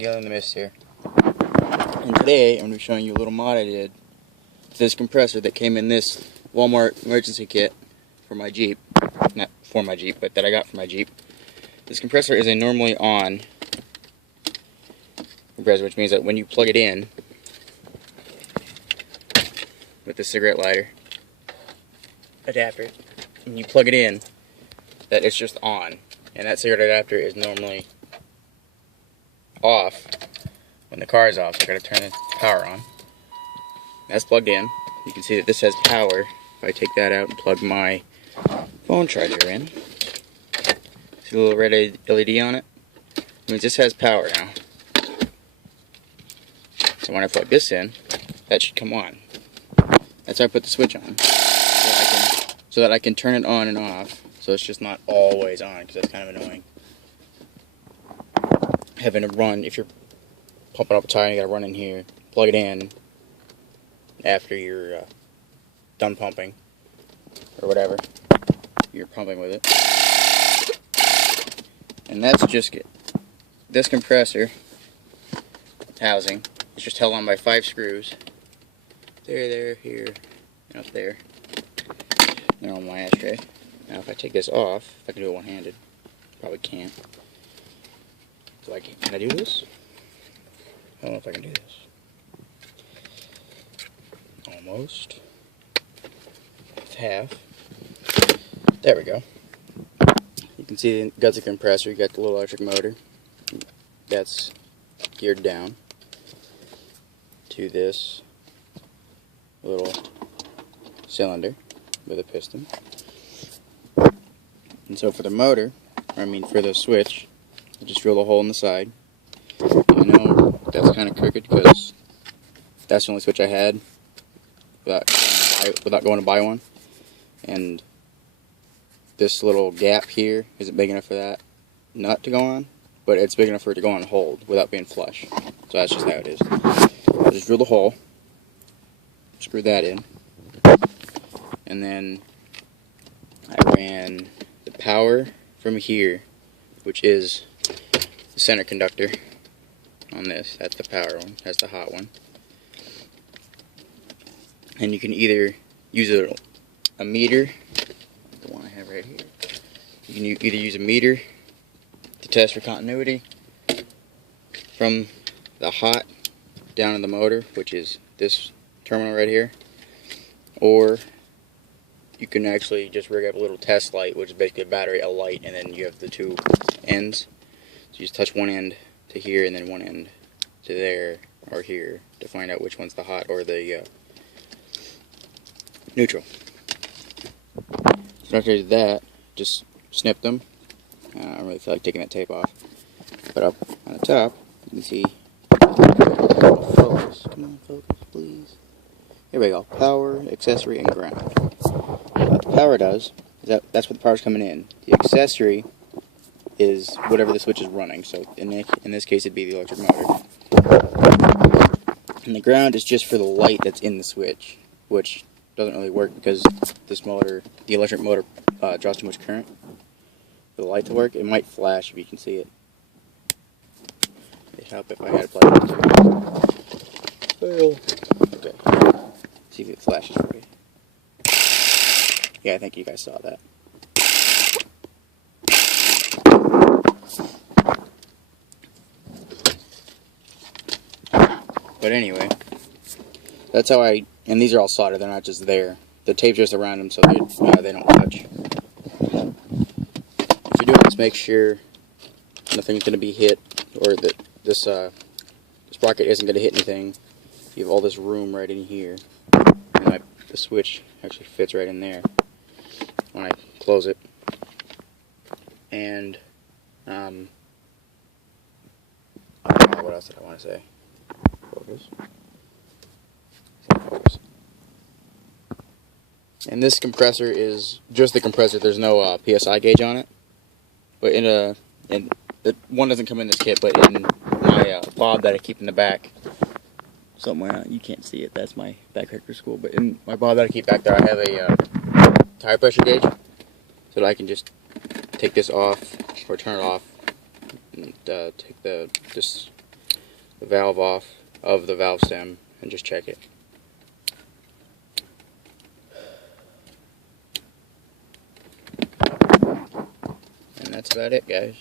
Yellow in the mist here. And today I'm going to be showing you a little mod I did to this compressor that came in this Wal-Mart emergency kit for my Jeep. Not for my Jeep, but that I got for my Jeep. This compressor is a normally on compressor, which means that when you plug it in with the cigarette lighter adapter, and you plug it in, that it's just on. And that cigarette adapter is normally off when the car is off, so I gotta turn the power on. That's plugged in. You can see that this has power. If I take that out and plug my phone charger in, see the little red LED on it? It means this has power now. So when I plug this in, that should come on. That's how I put the switch on, so that I can turn it on and off, so it's just not always on, because that's kind of annoying. Having to run, if you're pumping up a tire, you gotta run in here, plug it in after you're done pumping, or whatever you're pumping with it. And that's just it. This compressor housing is just held on by 5 screws. There, here, and up there. They're on my ashtray. Now if I take this off, if I can do it one-handed, probably can't. So can I do this? I don't know if I can do this. Almost. It's half. There we go. You can see the guts of the compressor. You got the little electric motor. That's geared down to this little cylinder with a piston. And so for the motor, for the switch, I just drill a hole in the side. I know that's kind of crooked because that's the only switch I had without going to buy one. And this little gap here isn't big enough for that nut to go on, but it's big enough for it to go on hold without being flush. So that's just how it is. I just drill the hole, screw that in, and then I ran the power from here, which is the center conductor on this. That's the power one. That's the hot one. And you can either use a meter, the one I have right here. You can either use a meter to test for continuity from the hot down in the motor, which is this terminal right here, or you can actually just rig up a little test light, which is basically a battery, a light, and then you have the two ends. So you just touch one end to here and then one end to there or here to find out which one's the hot or the neutral. So after I did that, just snip them. I don't really feel like taking that tape off. But up on the top, you can see, focus, come on, focus, please. Here we go, power, accessory, and ground. What the power does is that's what the power's coming in. The accessory is whatever the switch is running. So in this case, it'd be the electric motor. And the ground is just for the light that's in the switch, which doesn't really work because this motor, the electric motor, draws too much current for the light to work. It might flash if you can see it. It'd help if I had a plug in. Okay. See if it flashes for you. Yeah, I think you guys saw that. But anyway, that's how and these are all soldered, they're not just there. The tape's just around them so they don't touch. If you're doing this, make sure nothing's going to be hit, or that this sprocket isn't going to hit anything. You have all this room right in here, and the switch actually fits right in there when I close it. And I don't know, what else did I want to say? Focus. Focus. And this compressor is just the compressor. There's no PSI gauge on it. But the one doesn't come in this kit, but in my fob that I keep in the back, somewhere, you can't see it, that's my backpack for school, but in my bob that I keep back there, I have a tire pressure gauge, so that I can just take this off, or turn it off, and take this the valve off of the valve stem and just check it. And that's about it, guys.